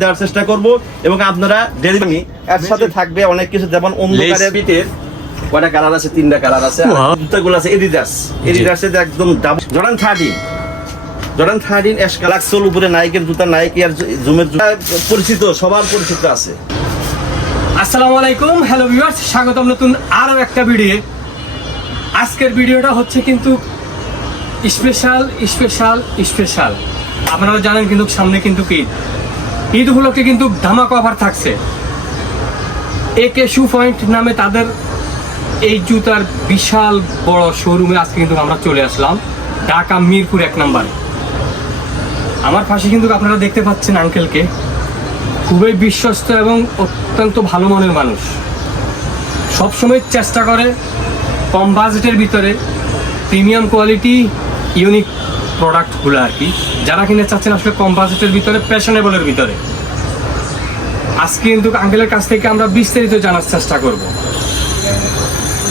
দেওয়ার চেষ্টা করব এবং আপনারা ডেলিভারি এর সাথে থাকবে অনেক কিছু যেমন অন্ধকারের। কয়টা কালার আছে? তিনটা কালার আছে। জুতাগুলো আছে এডিডাস এডিডাসের একদম জর্ডান থার্টিন জর্ডান থার্টিন কালাক্সল উপরে নাইকের জুতা নাইকি আর জুমের জুতা। পরিচিত সবার পরিচিত আছে। আসসালামু আলাইকুম। হ্যালো ভিউয়ার্স স্বাগতম নতুন আরও একটা ভিডিও আজকের ভিডিওটা হচ্ছে কিন্তু স্পেশাল স্পেশাল স্পেশাল। আপনারা জানেন কিন্তু সামনে কিন্তু ঈদ। ঈদ উপলক্ষে কিন্তু ধামাকা অফার থাকছে। একে শু পয়েন্ট নামে তাদের এই জুতার বিশাল বড় শোরুমে আজকে কিন্তু আমরা চলে আসলাম। ঢাকা মিরপুর এক নম্বরে। আমার পাশে কিন্তু আপনারা দেখতে পাচ্ছেন আঙ্কেলকে খুবই বিশ্বস্ত এবং অত্যন্ত ভালো মনের মানুষ। সবসময় চেষ্টা করে কম বাজেটের ভিতরে। প্রিমিয়াম কোয়ালিটি ইউনিক প্রোডাক্টগুলো আর কি যারা কিনে চাচ্ছেন আসলে কম বাজেটের ভিতরে ফ্যাশনেবলের ভিতরে। আজকে কিন্তু আঙ্কেলের কাছ থেকে আমরা বিস্তারিত জানার চেষ্টা করব।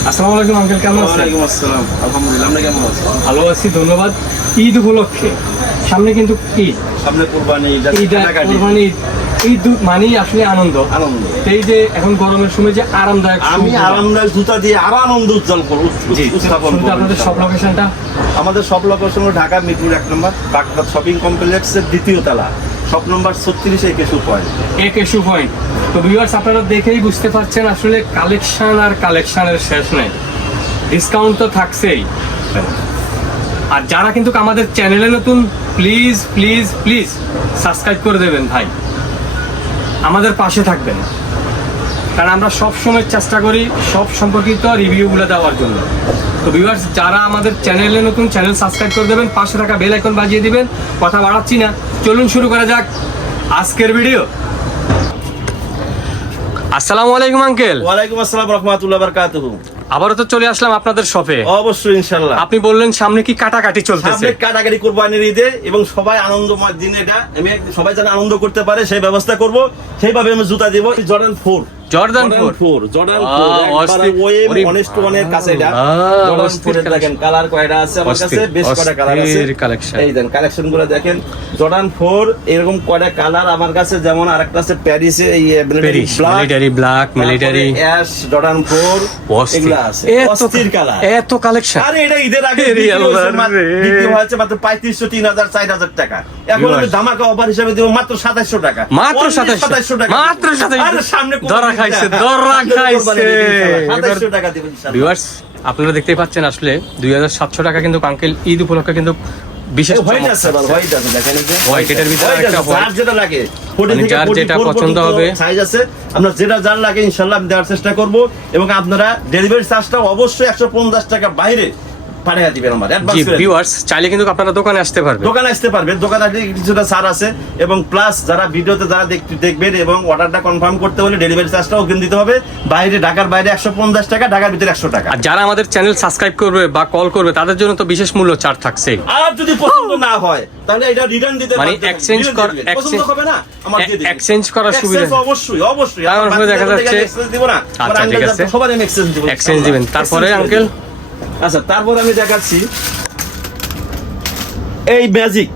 আসসালামু আলাইকুম আঙ্কেল কেমন আছেন? ওয়ালাইকুম আসসালাম আলহামদুলিল্লাহ আপনি কেমন আছেন ভালো আছি ধন্যবাদ। ঈদ উপলক্ষে সামনে কিন্তু ঈদ। সামনে কোরবানি ঈদ কোরবানি ঈদ মানেই আসলে আনন্দ। আনন্দ। এই যে এখন গরমের সময় যে আরামদায়ক আমি আরামদায়ক জুতা দিয়ে আরও আনন্দ উজ্জ্বল করব উত্থাপন আপনাদের সব লোকেশনটা আমাদের সব লোকেশন ঢাকা মিরপুর এক নম্বর বাগদাদ শপিং কমপ্লেক্সের দ্বিতীয় তলা। শপ নম্বর ছত্রিশে কেশু পয়েন্ট এক এসু পয়েন্ট তো ভিউয়ার্স আপনারা দেখেই বুঝতে পারছেন আসলে কালেকশন আর কালেকশনের শেষ নেই। ডিসকাউন্ট তো থাকছেই। আর যারা কিন্তু আমাদের চ্যানেলে নতুন প্লিজ প্লিজ প্লিজ সাবস্ক্রাইব করে দেবেন ভাই। আমাদের পাশে থাকবেন। কারণ আমরা সব সময় চেষ্টা করি সব সম্পর্কিত রিভিউগুলো দেওয়ার জন্য। তো ভিউয়ার্স যারা আমাদের চ্যানেলে নতুন, চ্যানেল সাবস্ক্রাইব করে দেবেন, পাশে থাকা বেল আইকন বাজিয়ে দেবেন, কথা বাড়াচ্ছি না। চলুন শুরু করা যাক আজকের ভিডিও আসসালামু আলাইকুম আঙ্কেল ওয়ালাইকুম আসসালাম, রহমতুল্লাহ, বারকাতুহ। আবারও তো চলে আসলাম আপনাদের শপে। অবশ্যই ইনশাল্লাহ আপনি বললেন সামনে কি কাটাকাটি চলতেছে। সামনে কাটাকাটি কোরবানির ঈদে এবং সবাই আনন্দময় দিন এটা। আমি সবাই যেন আনন্দ করতে পারে সেই ব্যবস্থা করব। সেইভাবে আমি জুতা দেবো Jordan four. Jordan ah, four ওয়েব অনেস্ট ওয়ানের কাছে এটা। জর্ডান অস্থির ফোরের দেখেন কালার কয়টা আছে আমার কাছে? বেশ কয়টা কালার আছে। অস্থির এই দেন কালেকশনগুলো দেখেন। জর্ডান ফোর এরকম কয়টা কালার আমার কাছে? যেমন আরেকটা আছে প্যারিসে এই military black military ash Jordan four এগুলো আছে। অস্থির কালার এত কালেকশন আরে এটা ঈদের আগে বিক্রি হয়েছে মাত্র- রে। বিক্রি হয়েছে মাত্র পঁয়ত্রিশশো তিন হাজার চার হাজার টাকা। এখন আমি ধামাকা অফার হিসাবে দেবো মাত্র সাতাইশশো টাকা। মাত্র Only 2700 টাকা। মাত্র আরে 2700 সামনে ধরা খাইছে, ধরা খাইছে। ভিউয়ার্স আপনারা দেখতেই পাচ্ছেন আসলে দুই হাজার সাতশো টাকা কিন্তু আঙ্কেল ঈদ উপলক্ষে কিন্তু বিশেষ এটার ভিতরে একটা white। যেটা লাগে। 40 মানে যার যেটা পছন্দ হবে। size আছে। আপনার যেটা যার লাগে ইনশাল্লাহ আমি দেওয়ার চেষ্টা করব এবং আপনারা ডেলিভারি চার্জটা অবশ্যই একশো পঞ্চাশ টাকা বাইরে পাঠিয়ে দিবেন আমার জি অ্যাডভান্স ভিউয়ার্স চাইলে কিন্তু আপনারা দোকানে আসতে পারবেন। দোকানে আসতে পারবে দোকানে আসলে কিছুটা ছাড় আছে এবং প্লাস যারা ভিডিওতে যারা দেখ- দেখবেন এবং অর্ডারটা কনফার্ম করতে হলে ডেলিভারি চার্জটাও কিন্তু দিতে হবে। বাইরে ঢাকার বাইরে একশো পঞ্চাশ টাকা ঢাকার ভিতরে একশো টাকা। আর যারা আমাদের চ্যানেল সাবস্ক্রাইব করবে বা কল করবে তাদের জন্য তো বিশেষ মূল্য চার্জ থাকছে আর যদি পছন্দ না হয় তাহলে এটা রিটার্ন দিতে মানে Return কর- exchange- হবে না আমার দিয়ে দিবেন। exchange করার সুবিধা। অবশ্যই অবশ্যই। আমার দেখা যাচ্ছে- দিব না। আচ্ছা, ঠিক আছে। সবার আমি এক্সচেঞ্জ দিব। এক্সচেঞ্জ দিবেন। তারপরে আঙ্কেল। আচ্ছা তারপর আমি দেখাচ্ছি। এই ম্যাজিক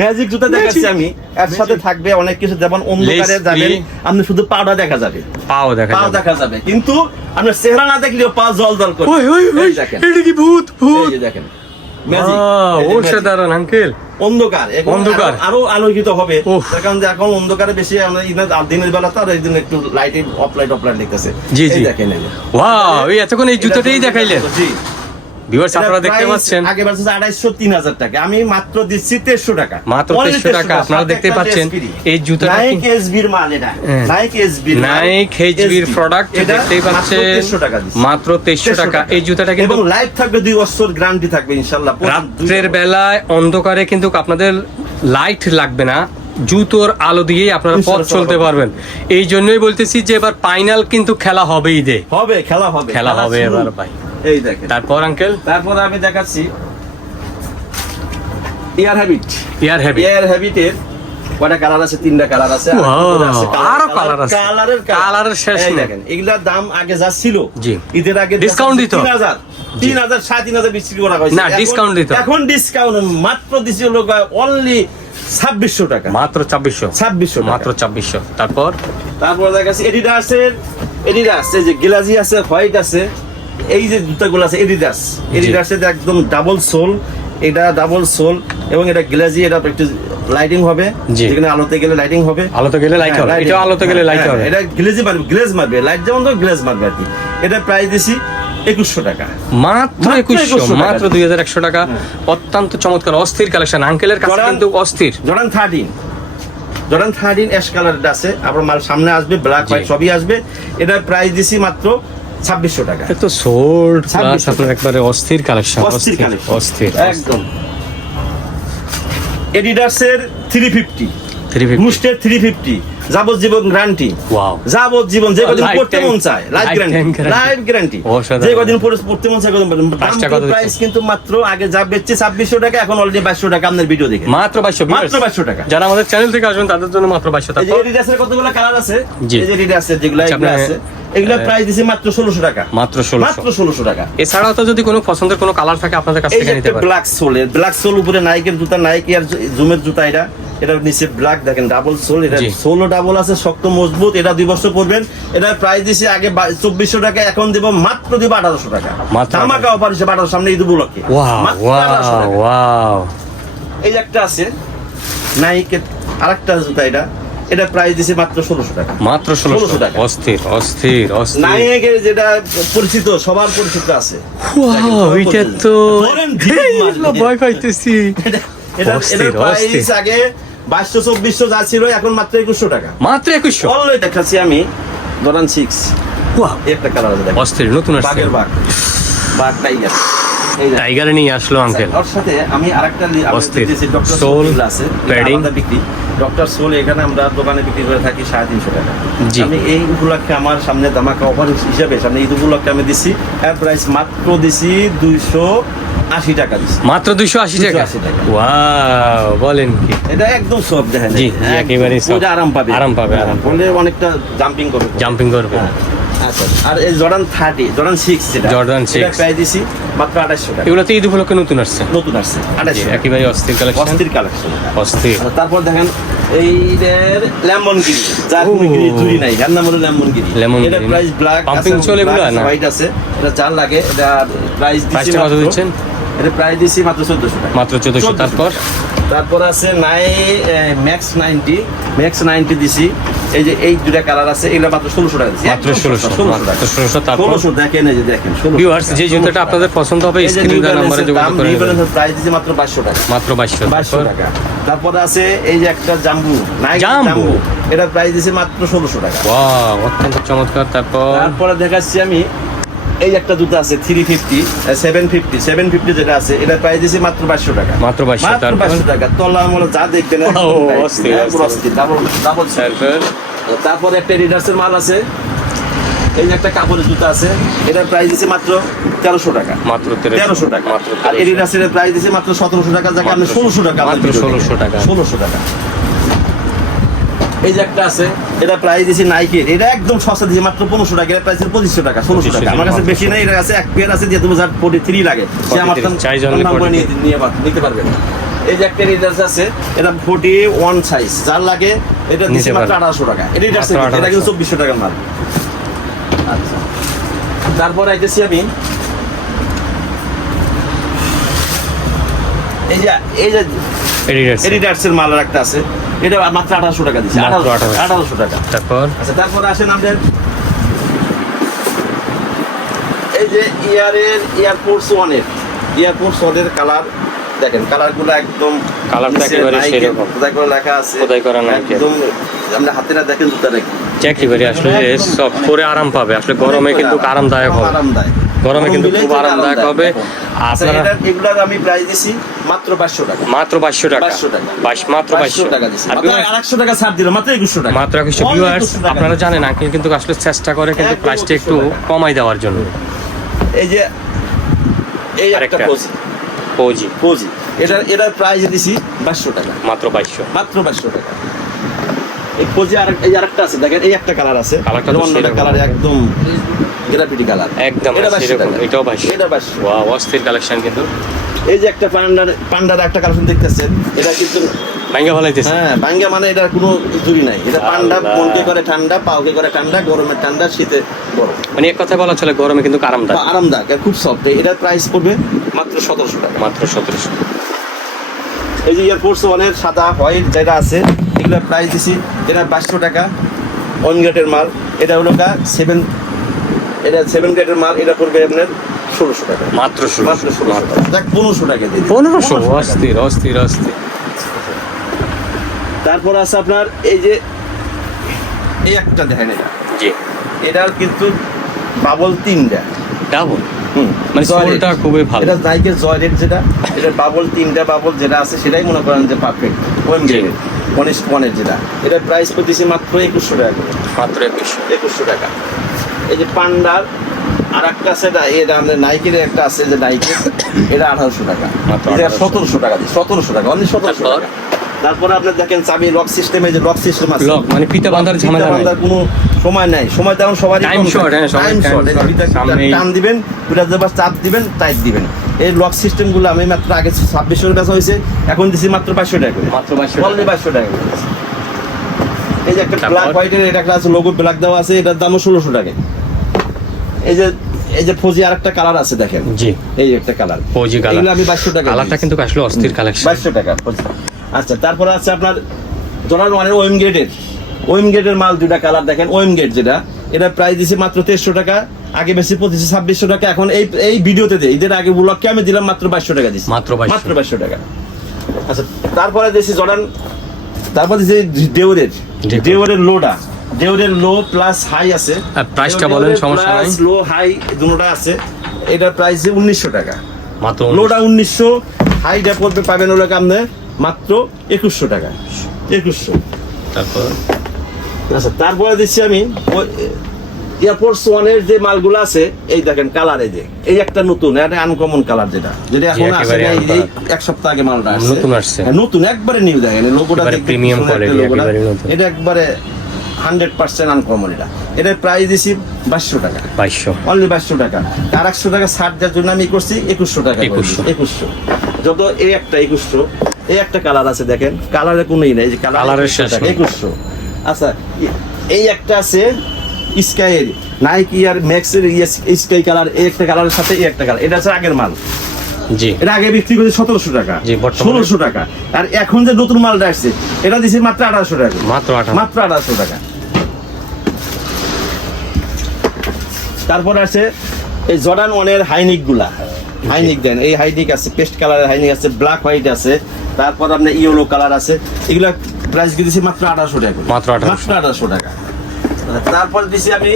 ম্যাজিক জুতা দেখাচ্ছি আমি। একসাথে থাকবে অনেক কিছু যেমন অন্ধকারে যাবেন? আপনি শুধু পাউডার দেখা যাবে। পাও দেখা পাও দেখা যাবে। কিন্তু আপনার চেহারা না দেখলেও পা জল জল করে দেখেন। এটা কি ভূত? ভূত। দেখেন। ম্যাজিক আঙ্কেল অন্ধকার অন্ধকার। আরো- আলোকিত হবে। তার কারণ এখন অন্ধকারে বেশি দিনের বেলা তার এই একটু light off light off light জি, জি। দেখেন। ওয়াও এই এতক্ষণ এই জুতোটাই দেখাইলেন জি ভিউয়ার্স আপনারা দেখতে পাচ্ছেন। আগে বাড়ছে আড়াইশো তিন হাজার টাকা। আমি মাত্র দিচ্ছি তেরশো টাকা। মাত্র 1300 টাকা। আপনারা দেখতে পাচ্ছেন, এই জুতাটা নাইক মাল এটা। নাইক এসবি নাইক প্রোডাক্ট দেখতেই পাচ্ছেন তেরশো টাকা দিচ্ছি। মাত্র তেইশশো টাকা। এই জুতাটা কিন্তু এবং লাইভ থাকবে দুই বছর গ্যারান্টি থাকবে ইনশাল্লাহ। রাত্রের বেলায় অন্ধকারে কিন্তু আপনাদের লাইট লাগবে না। জুতোর আলো দিয়েই আপনারা পথ চলতে পারবেন। এই জন্যই বলতেছি যে এবার ফাইনাল কিন্তু খেলা হবেই ঈদে হবে খেলা হবে। খেলা হবে এবার ভাই। এই দেখেন। তারপর আঙ্কেল তারপর আমি দেখাচ্ছি এয়ার হ্যাবিট ইয়ার হেভি এয়ার হ্যাবিটের কালার আছে? তিনটা কালার আছে। আরও কালার আছে। কালারের এর শেষ এই দেখেন এগুলার দাম আগে যা ছিল জি। ঈদের আগে Discount দিত? তিন হাজার। তিন হাজার সাড়ে তিন হাজার বিক্রি করা হয়েছে। না, discount দিতে। এখন ডিসকাউন্ট মাত্র দিছি হলো অনলি ছাব্বিশশো টাকা। মাত্র ছাব্বিশশো। ছাব্বিশশো মাত্র ছাব্বিশশো। তারপর? তারপর দেখা যাচ্ছে এডিডাসের এডিডাস এই যে গ্লাজি আছে হোয়াইট আছে। এই যে জুতাগুলো আছে এডিডাস এডিডাসের একদম ডাবল সোল এটা ডাবল সোল এবং এটা গ্লাজি এটা একটু লাইটিং হবে। যেখানে আলোতে গেলে লাইটিং হবে। আলোতে গেলে লাইট হ্যাঁ, হবে। এটা আলোতে গেলে লাইট হ্যাঁ, হবে। এটা গ্লেজি মারবে গ্লেজ মারবে লাইট যেমন তো গ্লেজ মারবে আর কি। এটা প্রাইস দিছি একুশশো টাকা। মাত্র মাত্র একুশশো মাত্র দুই হাজার একশো টাকা। অত্যন্ত চমৎকার অস্থির কালেকশন আঙ্কেলের কাছে কিন্তু অস্থির। Jordan thirteen Jordan thirteen ash কালারটা আছে। আবার মাল সামনে আসবে ব্ল্যাক হোয়াইট সবই আসবে। এটা প্রাইস দিছি মাত্র ছাব্বিশশো টাকা। তো সোল্ড প্লাস আপনার একবারে অস্থির কালেকশন অস্থির অস্থির কালেকশন অস্থির। একদম। এডিডাসের থ্রি ফিফটি থ্রি ফিফটি মুস্টের থ্রি ফিফটি যাবজ্জীবন গ্যারান্টি। যাবজ্জীবন যে কদিন পড়তে মন চায় লাইফ গ্যারান্টি লাইফ গ্যারান্টি যে কদিন পড়তে মন চায়? প্রাইস কিন্তু মাত্র আগে যা বেচছে ছাব্বিশশো টাকা এখন অলরেডি বাইশশো টাকা আপনার ভিডিও দেখে। মাত্র বাইশশো মাত্র 2200 টাকা। যারা আমাদের চ্যানেল থেকে আসবেন তাদের জন্য মাত্র বাইশশো। টাকা যে এডিডাসের কতগুলো কালার আছে? এই যে যেগুলো আচ্ছা, আছে এগুলো প্রাইস দিছে মাত্র ষোলোশো টাকা। মাত্র মাত্র টাকা। এছাড়াও তো যদি কোনো পছন্দের কোনো কালার থাকে আপনাদের কাছ থেকে যে নিতে পারেন। ব্ল্যাক সোল উপরে নাইকের জুতা নাইক আর জুমের জুতা এটা এটা নিচে ব্ল্যাক দেখেন ডাবল সোল এটা জি। সোলও ডাবল আছে শক্ত মজবুত এটা দুই বছর পরবেন। এটার প্রাইস দিছে আগে চব্বিশশো টাকা এখন দিব মাত্র দিব আঠারোশো টাকা। ধামাকা অফার হিসেবে আঠারোশো সামনে ঈদ উপলক্ষে। Wow wow wow. এই একটা আছে নাইকের আরেকটা জুতা এটা এটা প্রাইস দিছে মাত্র ষোলোশো টাকা। মাত্র ষোলোশো 1600 টাকা। অস্থির অস্থির অস্থির। নাইকের যেটা পরিচিত সবার পরিচিত আছে। ওয়াও এটা তো। ভয় পাইতেছি। এটা এটা প্রাইস আগে বাইশশো চব্বিশশো যা ছিল এখন মাত্র একুশশো টাকা। মাত্র একুশশো? অলরেডি দেখাচ্ছি আমি দরান সিক্স একটা কালার আছে অস্থির নতুন আসছে। বাঘ। বাঘ টাইগার। টাইগার নিয়ে আসলো আঙ্কেল ওর সাথে আমি আরেকটা অস্থির। ডক্টর সোল, আছে। প্যাডিং। বিক্রি। ডক্টর সোল এখানে আমরা দোকানে বিক্রি করে থাকি সাড়ে তিনশো টাকা। আমি এই উপলক্ষে আমার সামনে দামাকা অফার হিসাবে সামনে ঈদ উপলক্ষে আমি দিছি। এর প্রাইস মাত্র দিছি দুইশো আশি টাকা দিছি। মাত্র দুইশো আশি টাকা? 280 টাকা। ওয়াও বলেন কি? এটা একদম সব দেখেন। জি, একেবারেই soft। ওটা আরাম পাবে। আরাম পাবে, আরাম পাবে। বলে অনেকটা জাম্পিং করবে। জাম্পিং করবে। হ্যাঁ। আচ্ছা আর এই জর্ডান থার্টি জর্ডান সিক্স যেটা এটা 6 প্রায় দিছি মাত্র আঠাশশো টাকা। এগুলো তো ঈদ উপলক্ষে নতুন আসছে। নতুন আসছে আঠাশশো একেবারে অস্থির কালেকশন অস্থির কালেকশন অস্থির। তারপর দেখেন এইটার লেমনগিরি যার কোনো জুড়ি নাই। এর নাম হলো লেমনগিরি। এটা প্রাইস ব্ল্যাক চলে এগুলো না? হোয়াইট আছে এটা চার লাগে এটা প্রাইস কত দিচ্ছেন? এটা প্রাইস দিছি মাত্র 1400 টাকা। মাত্র 1400 তারপর? তারপর আছে নাই ম্যাক্স 90 ম্যাক্স 90 দিছি। এই যে এই দুটা কালার আছে এগুলো মাত্র 1600 টাকা দিছি। মাত্র একদম 1600 সস্তা, 1600 টাকা। 1600 তারপর? 1600 দেখেন এই যে দেখেন 1600 ভিউয়ার্স যে জুতাটা আপনাদের পছন্দ হবে স্ক্রিন দেওয়া নম্বরে যোগাযোগ করে প্রাইস দিছি মাত্র 500 টাকা। মাত্র 2200 বাইশশো তারপর? টাকা। তারপরে আছে এই যে একটা জাম্বু। জাম্বু। জাম্বু। এটা প্রাইস দিছে মাত্র ষোলোশো টাকা। ওয়াও অত্যন্ত চমৎকার তারপর? তারপরে দেখাচ্ছি আমি এই একটা জুতো আছে three fifty seven fifty seven fifty যেটা আছে এটা প্রাইস দিছে মাত্র বাইশশো টাকা। মাত্র 2200 মাত্র? বাইশশো টাকা। তলা আমলে যা দেখবেন ডাবল তারপর? একটা রিডার্সের মাল আছে। এই যে একটা কাপড়ের জুতা আছে এটার প্রাইস দিছে মাত্র তেরোশো টাকা। মাত্র তেরোশো টাকা। মাত্র আর এডিডাসের প্রাইস দিছে মাত্র সতেরোশো টাকা যাকে আপনি ষোলোশো টাকা মাত্র 1600 টাকা। ষোলোশো টাকা। এই যে একটা আছে এটা প্রাইস দিছি নাইকের এটা একদম সস্তা দিছি মাত্র পনেরোশো টাকা এটা প্রাইস পঁচিশশো টাকা ষোলোশো টাকা। আমার কাছে বেশি নাই এটা আছে এক পেয়ার আছে যে তুমি যার ফোর্টি থ্রি লাগে। সে আমার 43 চাই জনলি নাম করে নিয়ে নিয়ে নিতে পারবে এই যে একটা রিডার্স আছে এটা ফোর্টি ওয়ান সাইজ যার লাগে এটা দিছি মাত্র আঠারোশো টাকা। এটা রিডার্স এটা কিন্তু চব্বিশশো টাকার মাল। আচ্ছা। তারপর আইতেছি আমি। এই যে এই যে এডিডাস এডিডার্সের মাল একটা আছে। এটা মাত্র আঠারোশো টাকা দিচ্ছে। আঠারোশো টাকা। তারপর? আচ্ছা তারপরে আসেন আমাদের এই যে ইয়ারের এয়ারফোর্স ওয়ানের। এয়ারফোর্স ওয়ানের কালার দেখেন কালারগুলো একদম কালারটা একেবারে সেরকম। খোদাই করে লেখা আছে। খোদাই করা। একদম আমরা হাতে না দেখেন জুতা একেবারে আসলে সব পরে আরাম পাবে। আসলে গরমে কিন্তু আরামদায়ক হবে। আরামদায়ক। গরমে কিন্তু খুব আরামদায়ক হবে। আচ্ছা, আপনারা এটার- এগুলার আমি প্রাইস দিছি। মাত্র বাইশশো টাকা। মাত্র বাইশশো টাকা। 2200 টাকা। মাত্র বাইশশো। টাকা দিছি টাকা ছাড় দিল মাত্র টাকা। মাত্র ভিউয়ার্স আপনারা জানেন আঙ্কেল কিন্তু আসলে চেষ্টা করে কিন্তু প্রাইসটা একটু 2100 কমাই দেওয়ার জন্য। এই যে এই একটা। পজি পৌজি পজি এটা এটার প্রাইস দিছি বাইশশো টাকা। মাত্র বাইশশো। মাত্র বাইশশো টাকা। এই পজি আর এই আরেকটা আছে দেখেন এই একটা কালার আছে। কালারটা তো অন্য একটা কালার একদম গ্রাফিটি কালার একদম এটাও এটা ওয়াও অস্থির কালেকশন কিন্তু। এই যে একটা পান্ডার পান্ডার একটা কালেকশন দেখতেছেন এটা কিন্তু ভাঙ্গা ভালো হ্যাঁ বাঙ্গা মানে এটার কোনো জুড়ি নাই। এটা পান্ডা আল্লাহ। মনকে করে ঠান্ডা পাওকে করে ঠান্ডা গরমে ঠান্ডা শীতে গরম। মানে এক কথায় বলা চলে গরমে কিন্তু আরামদায়ক। আরামদায়ক খুব সফট এটার প্রাইস পড়বে মাত্র সতেরোশো টাকা। মাত্র সতেরোশো। এই যে এয়ারফোর্স ওয়ানের সাদা হোয়াইট যেটা আছে এগুলোর প্রাইস দিছি এটা বাইশশো টাকা। ওয়ান গ্রেডের মাল। এটা হলো সেভেন এটা সেভেন গ্রেডের মাল। এটা পড়বে আপনার ষোলোশো টাকা। মাত্র মাত্র ষোলোশো টাকা। দেখ পনেরোশো টাকা দিয়ে পনেরোশো? অস্থির অস্থির অস্থির। তারপর আছে আপনার এই যে এই একটা দেখেন এটা। জি। এটার কিন্তু বাবল তিনটা। ডাবল? মানে। সোলটা খুবই ভালো। এটা নাইকের জয় রেড যেটা এটা বাবল তিনটা বাবল যেটা আছে সেটাই মনে করেন যে পারফেক্ট ওয়েম জি। গ্রেডের কনিষ্ঠ ওয়ানের যেটা। এটা প্রাইস করতেছি মাত্র একুশশো টাকা মাত্র একুশশো। একুশশো টাকা। এই যে পান্ডার আর একটা আছে এটা এটা আমাদের নাইকের একটা আছে যে নাইকের এটা আঠারোশো টাকা। এটা সতেরোশো টাকা সতেরোশো টাকা অনলি সতেরোশো টাকা। তারপরে আপনি দেখেন চাবি লক সিস্টেমে যে লক সিস্টেম আছে। Lock, মানে ফিতা বাঁধার ঝামেলা নাই। কোনো সময় নাই। সময় তেমন সবারই Time short, হ্যাঁ, সবাই টাইম শর্ট। টান দিবেন দুটা দেবার চাপ দিবেন টাইট দিবেন। এই লক সিস্টেমগুলো আমি মাত্র আগে ছাব্বিশশো বেচা হয়েছে এখন দিছি মাত্র বাইশশো টাকা করে। মাত্র বাইশশো অনলি বাইশশো টাকা করে। এই যে একটা? ব্ল্যাক হোয়াইটের এটা একটা আছে লোগো ব্ল্যাক দেওয়া আছে এটার দামও ষোলোশো টাকা। এই যে এই যে ফৌজি আর একটা কালার আছে দেখেন। জি। এই একটা কালার ফৌজি কালার এগুলো আমি বাইশশো টাকা কালারটা কিন্তু আসলে অস্থির কালেকশন বাইশশো টাকা আচ্ছা তারপরে আছে আপনার জোনাল ওয়ানের ওয়েম গেটের ওয়েম গেটের মাল দুটা কালার দেখেন ওয়েম গেট যেটা। এটা প্রাইস দিছি মাত্র তেইশশো টাকা আগে বেশি পঁচিশশো ছাব্বিশশো টাকা এখন এই এই ভিডিওতে দেই এদের আগে ব্লককে আমি দিলাম মাত্র বাইশশো টাকা দিচ্ছি মাত্র 2200 মাত্র বাইশশো টাকা। আচ্ছা তারপরে দিছি জর্ডান তারপরে দিছি ডেউরের জি। ডেউরের লোটা ডেউরের লো প্লাস হাই আছে। আর price টা বলেন, সমস্যা নাই। লো হাই দুটোটা আছে। এটার প্রাইস উনিশশো টাকা। মাত্র লোটা উনিশশো হাইটা পড়বে পাবেন হলো আপনি মাত্র টাকা। তারপর? আচ্ছা তারপরে দিচ্ছি আমি এয়ারফোর্স ওয়ানের যে মালগুলো আছে এই দেখেন কালার এই যে। এই একটা নতুন এটা আনকমন কালার যেটা। যেটা এখন আসে এই এক সপ্তাহ আগে মালটা আসছে। নতুন আসছে। হ্যাঁ, নতুন একবারে নিউ দেখেন লোগোটা একেবারে দেখতে premium সুন্দর একটা quality, logo টা। একেবারে নতুন। এটা একবারে হান্ড্রেড পার্সেন্ট আনকমন এটা। এটার প্রাইস দিছি বাইশশো টাকা। বাইশশো। অনলি বাইশশো টাকা। আর একশো টাকা ছাড় দেওয়ার জন্য আমি করছি একুশশো টাকা একুশশো। একুশশো। যত এই একটা একুশশো এই একটা কালার আছে দেখেন কালারে কোনোই নাই এই যে কালার কালারের একুশশো আচ্ছা এই একটা আছে স্কাইয়ের নাইকি আর ম্যাক্সের স্কাই কালার এই একটা কালারের সাথে এই একটা কালার এটা হচ্ছে আগের মাল। জি। এটা আগে বিক্রি করছে সতেরোশো টাকা। ষোলোশো টাকা। আর এখন যে নতুন মালটা আসছে এটা দিচ্ছে মাত্র আঠারোশো টাকা। মাত্র মাত্র আঠারোশো টাকা। তারপর আছে এই জর্ডান ওয়ানের হাইনিকগুলা। হাইনিক দেন এই হাইনিক আছে পেস্ট কালারের হাইনিক আছে ব্ল্যাক হোয়াইট আছে। তারপর আপনার ইয়েলো কালার আছে। এগুলা প্রাইস দিয়েছি মাত্র আঠারোশো টাকা মাত্র 1800 মাত্র আঠারোশো টাকা। তারপর দিছি আমি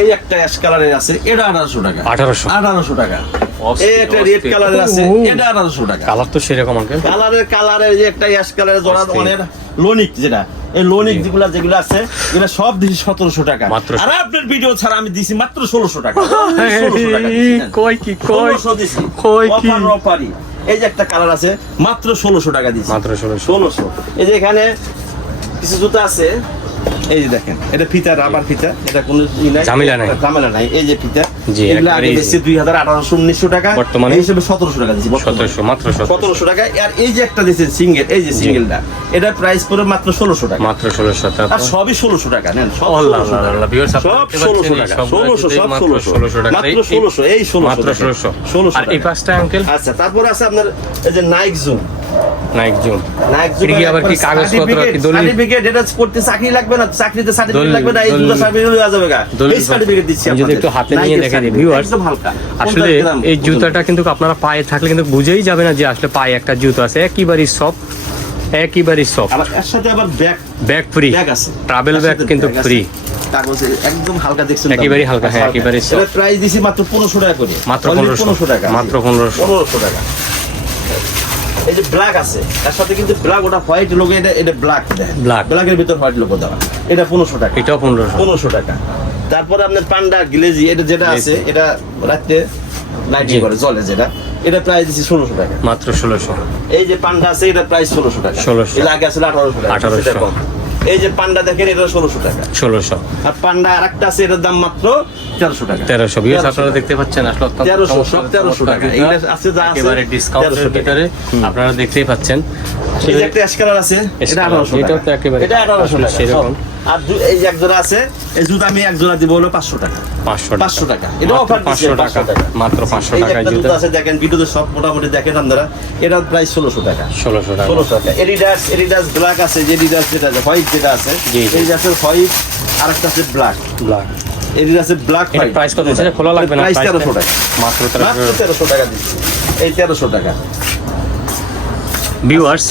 এই একটা অ্যাশ কালারের আছে এটা আঠারোশো টাকা। আঠারোশো। আঠারোশো টাকা। অস্থির, রেড কালারের আছে। এটা আঠারোশো টাকা। কালার তো সেরকম আঙ্কেল কালারের কালারের যে একটা অ্যাশ কালারের জোড়া অস্থির। লোনিক যেটা। এই লোনিক যেগুলা যেগুলো আছে এগুলো সব দিছি সতেরোশো টাকা। মাত্র আর আপনার ভিডিও ছাড়া আমি দিছি মাত্র ষোলোশো টাকা। 1600 টাকা দিছি। কই কি কই? দিছি। কই কি? অফার এই যে একটা কালার আছে মাত্র ষোলোশো টাকা দিছি। মাত্র ষোলোশো। ষোলোশো। এই যে এখানে কিছু জুতা আছে এই যে দেখেন এটা ফিতা রাবার ফিতা এটা কোনো ঝামেলা নাই। ঝামেলা নাই। এই যে ফিতা জি, এগুলো আগে হাজার আঠারোশো উনিশশো টাকা বর্তমানে? হিসেবে সতেরোশো টাকা দিচ্ছি সতেরোশো মাত্র সতেরোশো। সতেরোশো টাকা। আর এই যে একটা দিয়েছেন সিঙ্গেল এই যে সিঙ্গেলটা এটার প্রাইস পড়ে মাত্র ষোলোশো টাকা। মাত্র ষোলোশো আর তারপর সবই ষোলোশো টাকা নেন সব আল্লাহ, 1600 টাকা। আল্লাহ, সব দেখতে ষোলোশো পাচ্ছেন, টাকা সব ষোলোশো। 1600 টাকা। মাত্র এই- ষোলোশো এই ষোলোশো মাত্র টাকা। ষোলোশো। ষোলোশো আর এই পাঁচটা আঙ্কেল আচ্ছা তারপরে আছে আপনার এই যে Nike zoom Nike zoom Nike এটা কি আবার কি কাগজপত্র কি দলিল? সার্টিফিকেট এটা করতে চাকরি লাগবে না চাকরিতে সার্টিফিকেট লাগবে না এই দুটো সার্টিফিকেট হয়ে যাবে গা। এই সার্টিফিকেট দিচ্ছি যদি একটু হাতে নিয়ে হালকা। আসলে এই জুতাটা কিন্তু আপনারা পায়ে থাকলে কিন্তু বুঝেই যাবে না যে আসলে পায়ে একটা জুতো আছে। একেবারেই সফট একেবারেই সফট আবার এর সাথে আবার ব্যাগ ব্যাগ ফ্রি ব্যাগ আছে। ট্রাভেল ব্যাগ কিন্তু ফ্রি কাগজে একদম হালকা দেখছেন তো? একেবারেই হালকা, হ্যাঁ, soft। প্রাইস দিছি মাত্র 1500 টাকা করে। মাত্র Only 1500 1500 টাকা। মাত্র 1500 1500 টাকা। এই যে ব্ল্যাক আছে তার সাথে কিন্তু ব্ল্যাক ওটা হোয়াইট লোকে এটা এটা ব্ল্যাক ব্ল্যাক ব্ল্যাকের ভিতর হোয়াইট লোগো দেওয়া। এটা পনেরোশো টাকা। এটা পনেরোশো। পনেরোশো টাকা। তারপরে আপনার পান্ডা গ্লেজি এটা যেটা আছে এটা রাত্রে লাইটিং করে জলে যেটা। এটা প্রাইস দিচ্ছি ষোলোশো টাকা। মাত্র ষোলোশো। এই যে পান্ডা আছে এটা প্রাইস ষোলোশো টাকা। 1600 এর আগে আসলে আঠারোশো টাকা। 1800 সেটা কম। এই যে পান্ডা দেখেন এটা ষোলোশো টাকা। ষোলোশো। আর পান্ডা আর একটা আছে এটার দাম মাত্র তেরোশো টাকা। তেরোশো। 1300 আপনারা দেখতে পাচ্ছেন আসলে তেরোশো, সব তেরোশো টাকা। আছে যা একেবারে ডিসকাউন্টের ভিতরে আপনারা দেখতেই পাচ্ছেন। এই যে একটা অ্যাশ কালার আছে এটা আঠারোশো এটাও তো একেবারে এটা আঠারোশো সেরকম। আর এই এক জোড়া আছে এই জুতা আমি এক জোড়া দিব হলো পাঁচশো টাকা। পাঁচশো পাঁচশো টাকা। এটা অফার পাঁচশো টাকা। মাত্র পাঁচশো টাকায় জুতা আছে দেখেন ভিডিওতে সব মোটামুটি দেখেন আপনারা। এটার প্রাইস ষোলোশো টাকা। ষোলোশো টাকা। ষোলোশো টাকা। এডিডাস এডিডাস ব্ল্যাক আছে যে এডিডাস যেটা আছে হোয়াইট যেটা আছে। এডিডাসের হোয়াইট আর একটা আছে ব্ল্যাক ব্ল্যাক এডিডাসের ব্ল্যাক এটা প্রাইস কত খোলা লাগবে না? প্রাইস তেরোশো টাকা। মাত্র মাত্র তেরোশো তেরোশো টাকা দিচ্ছি। এই তেরোশো টাকা। ভিউয়ার্স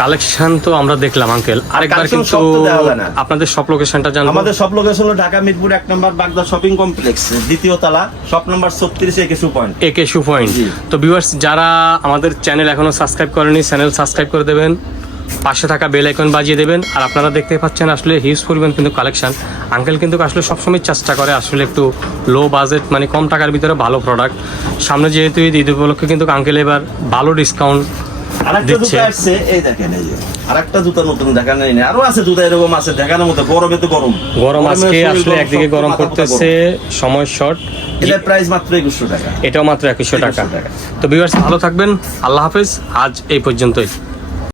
কালেকশন তো আমরা দেখলাম আঙ্কেল আরেকবার কিন্তু। আপনাদের সব লোকেশনটা জানব। আমাদের সব লোকেশন হলো ঢাকা মিরপুর এক নম্বর বাগদা শপিং কমপ্লেক্স দ্বিতীয় তলা শপ নাম্বার ছত্রিশ একেশু পয়েন্ট একে শু পয়েন্ট তো ভিউয়ার্স যারা আমাদের চ্যানেল এখনও সাবস্ক্রাইব করেনি চ্যানেল সাবস্ক্রাইব করে দেবেন। পাশে থাকা বেল আইকন বাজিয়ে দেবেন। আর আপনারা দেখতে পাচ্ছেন আসলে হিউজ পরিমাণ কিন্তু কালেকশন আঙ্কেল কিন্তু আসলে সবসময় চেষ্টা করে আসলে একটু লো বাজেট মানে কম টাকার ভিতরে ভালো প্রোডাক্ট সামনে যেহেতু ঈদ উপলক্ষে কিন্তু আঙ্কেল এবার ভালো ডিসকাউন্ট আরেকটা দিচ্ছে। জুতা আসছে এই দেখেন এই যে আরেকটা জুতা নতুন দেখানো নেই আরও আছে জুতা এরকম আছে দেখানোর মতো গরমে তো গরম গরম আজকে আসলে একদিকে গরম করতেছে সময় শর্ট গরম। এটার প্রাইস মাত্র একুশশো টাকা এটাও মাত্র একুশশো টাকা 2100 টাকা। তো ভিউয়ার্স ভালো থাকবেন আল্লাহ হাফিজ আজ এই পর্যন্তই